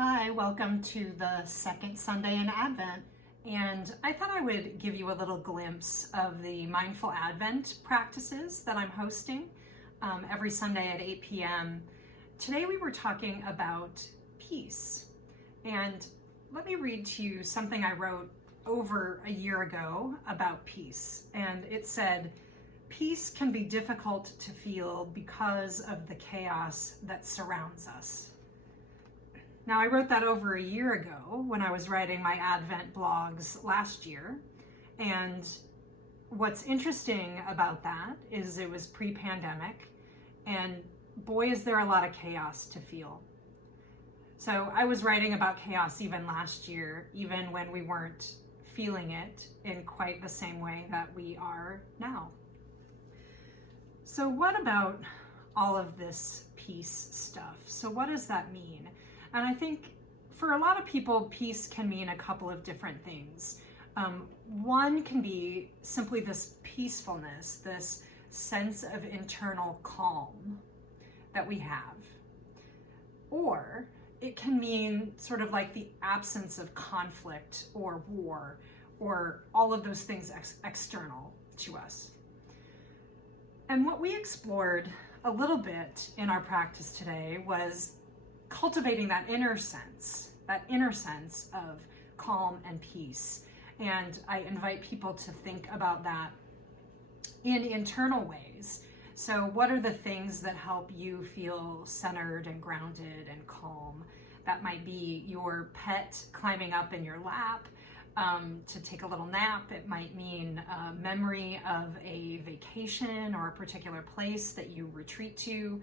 Hi, welcome to the second Sunday in Advent. And I thought I would give you a little glimpse of the Mindful Advent practices that I'm hosting every Sunday at 8 p.m. Today we were talking about peace. And let me read to you something I wrote over a year ago about peace. And it said, "Peace can be difficult to feel because of the chaos that surrounds us." Now, I wrote that over a year ago when I was writing my Advent blogs last year. And what's interesting about that is it was pre-pandemic, and boy, is there a lot of chaos to feel. So I was writing about chaos even last year, even when we weren't feeling it in quite the same way that we are now. So what about all of this peace stuff? So what does that mean? And I think for a lot of people, peace can mean a couple of different things. One can be simply this peacefulness, this sense of internal calm that we have. Or it can mean sort of like the absence of conflict or war or all of those things external to us. And what we explored a little bit in our practice today was cultivating that inner sense of calm and peace. And I invite people to think about that in internal ways. So what are the things that help you feel centered and grounded and calm? That might be your pet climbing up in your lap to take a little nap. It might mean a memory of a vacation or a particular place that you retreat to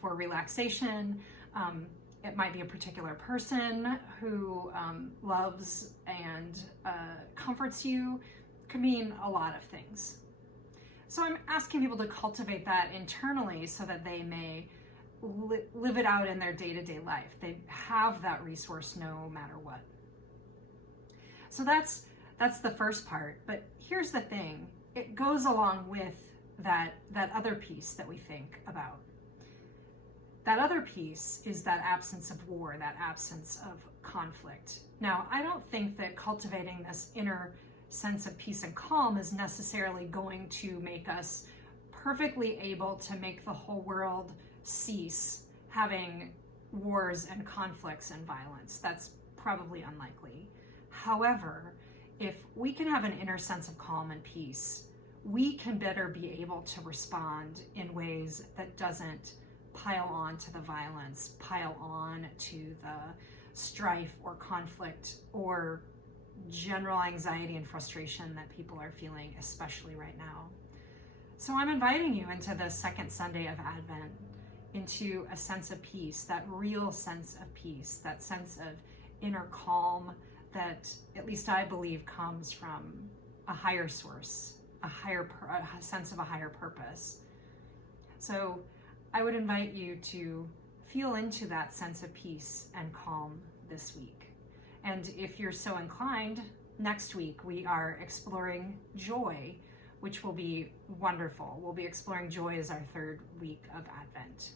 for relaxation. It might be a particular person who loves and comforts you. It could mean a lot of things. So I'm asking people to cultivate that internally so that they may live it out in their day-to-day life. They have that resource no matter what. So that's the first part. But here's the thing. It goes along with that other piece that we think about. That other piece is that absence of war, that absence of conflict. Now, I don't think that cultivating this inner sense of peace and calm is necessarily going to make us perfectly able to make the whole world cease having wars and conflicts and violence. That's probably unlikely. However, if we can have an inner sense of calm and peace, we can better be able to respond in ways that doesn't pile on to the violence, pile on to the strife or conflict or general anxiety and frustration that people are feeling, especially right now. So I'm inviting you into the second Sunday of Advent, into a sense of peace, that real sense of peace, that sense of inner calm that at least I believe comes from a higher source, a sense of a higher purpose. So I would invite you to feel into that sense of peace and calm this week. And if you're so inclined, next week we are exploring joy, which will be wonderful. We'll be exploring joy as our third week of Advent.